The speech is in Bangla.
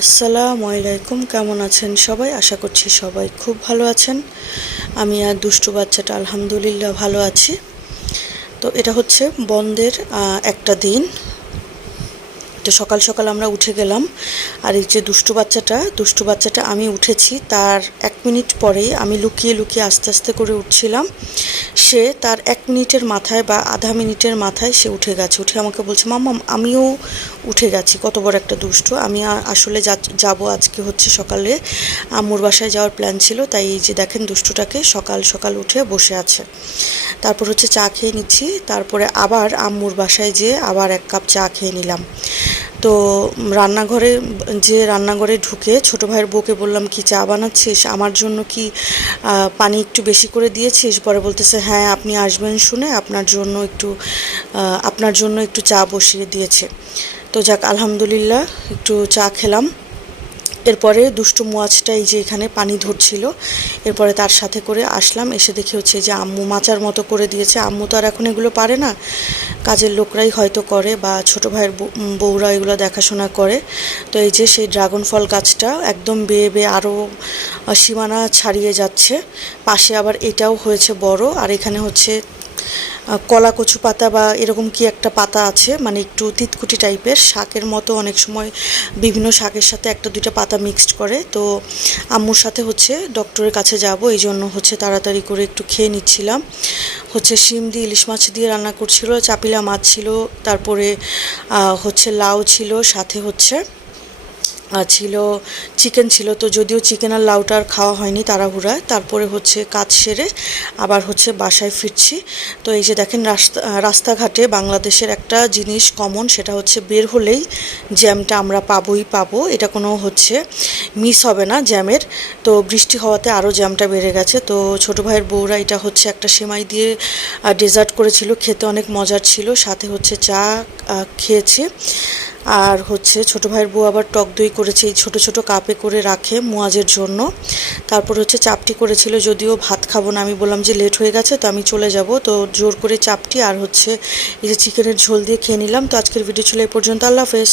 আসসালামু আলাইকুম, কেমন আছেন সবাই? আশা করছি সবাই খুব ভালো আছেন। আমি আর দুষ্টু বাচ্চাটা আলহামদুলিল্লাহ ভালো আছি। তো এটা হচ্ছে বন্ধের একটা দিন। তো সকাল সকাল আমরা উঠে গেলাম। আর এই যে দুষ্টু বাচ্চাটা আমি উঠেছি তার 1 মিনিট পরেই আমি লুকিয়ে লুকিয়ে আস্তে আস্তে করে উঠছিলাম। সে তার 1 মিনিটের মাথায় বা আধা মিনিটের মাথায় সে উঠে গেছে, উঠে আমাকে বলছে, মাম্মা আমিও উঠে গেছি। কত বড় একটা দুষ্টু! আমি আসলে যাব আজকে হচ্ছে সকালে আম্মুর বাসায় যাওয়ার প্ল্যান ছিল, তাই এই যে দেখেন দুষ্টুটাকে সকাল সকাল উঠে বসে আছে। তারপর হচ্ছে চা খেয়ে নিচ্ছি, তারপরে আবার আম্মুর বাসায় যেয়ে আবার 1 কাপ চা খেয়ে নিলাম। তো রান্নাঘরে ঢুকে ছোটো ভাইয়ের বউকে বললাম, কি চা বানাচ্ছিস? আমার জন্য কি পানি একটু বেশি করে দিয়েছিস? পরে বলতেছে, হ্যাঁ আপনি আসবেন শুনে আপনার জন্য একটু চা বসিয়ে দিয়েছে। তো যাক, আলহামদুলিল্লাহ একটু চা খেলাম। এরপরে দুষ্টু মুয়াজটা এই যে এখানে পানি ধরছিল, এরপরে তার সাথে করে আসলাম। এসে দেখি হচ্ছে যে আম্মু মাচার মতো করে দিয়েছে। আম্মু তো আর এখন এগুলো পারে না, কাজের লোকরাই হয়তো করে বা ছোটো ভাইয়ের বউরা এগুলো দেখাশোনা করে। তো এই যে সেই ড্রাগন ফল গাছটা একদম বেয়ে বেয়ে আরও সীমানা ছাড়িয়ে যাচ্ছে। পাশে আবার এটাও হয়েছে বড়। আর এখানে হচ্ছে কলা কচু পাতা বা এরকম কি একটা পাতা আছে, মানে একটু তিতকুটি টাইপের শাকের মতো, অনেক সময় বিভিন্ন শাকের সাথে 1-2টা পাতা মিক্সড করে। তো আম্মুর সাথে হচ্ছে ডক্টরের কাছে যাব, এই জন্য হচ্ছে তাড়াতাড়ি করে একটু খেয়ে নিচ্ছিলাম। হচ্ছে শিম দিয়ে ইলিশ মাছ দিয়ে রান্না করছিল, চাপিলা মাছ ছিল, তারপরে হচ্ছে লাউ ছিল, সাথে হচ্ছে ছিল চিকেন ছিল। তো যদিও চিকেন আর লাউটা আর খাওয়া হয়নি তাড়াহুড়ায়, তারপরে হচ্ছে কাজ সেরে আবার হচ্ছে বাসায় ফিরছি। তো এই যে দেখেন রাস্তাঘাটে বাংলাদেশের একটা জিনিস কমন, সেটা হচ্ছে বের হলেই জ্যামটা আমরা পাবো, এটা কোনো হচ্ছে মিস হবে না জ্যামের। তো বৃষ্টি হওয়াতে আরও জ্যামটা বেড়ে গেছে। তো ছোটো ভাইয়ের বউরা এটা হচ্ছে একটা সেমাই দিয়ে ডেজার্ট করেছিল, খেতে অনেক মজার ছিল, সাথে হচ্ছে চা খেয়েছে। আর হচ্ছে ছোটো ভাইয়ের বউ আবার টক দই করেছে, এই ছোটো ছোটো কাপে করে রাখে মুয়াজের জন্য। তারপর হচ্ছে চাপটি করেছিল, যদিও ভাত খাবো না, আমি বললাম যে লেট হয়ে গেছে তো আমি চলে যাব। তো জোর করে চাপটি আর হচ্ছে এই যে চিকেনের ঝোল দিয়ে খেয়ে নিলাম। তো আজকের ভিডিও ছিল এই পর্যন্ত। আল্লাহ হাফেজ।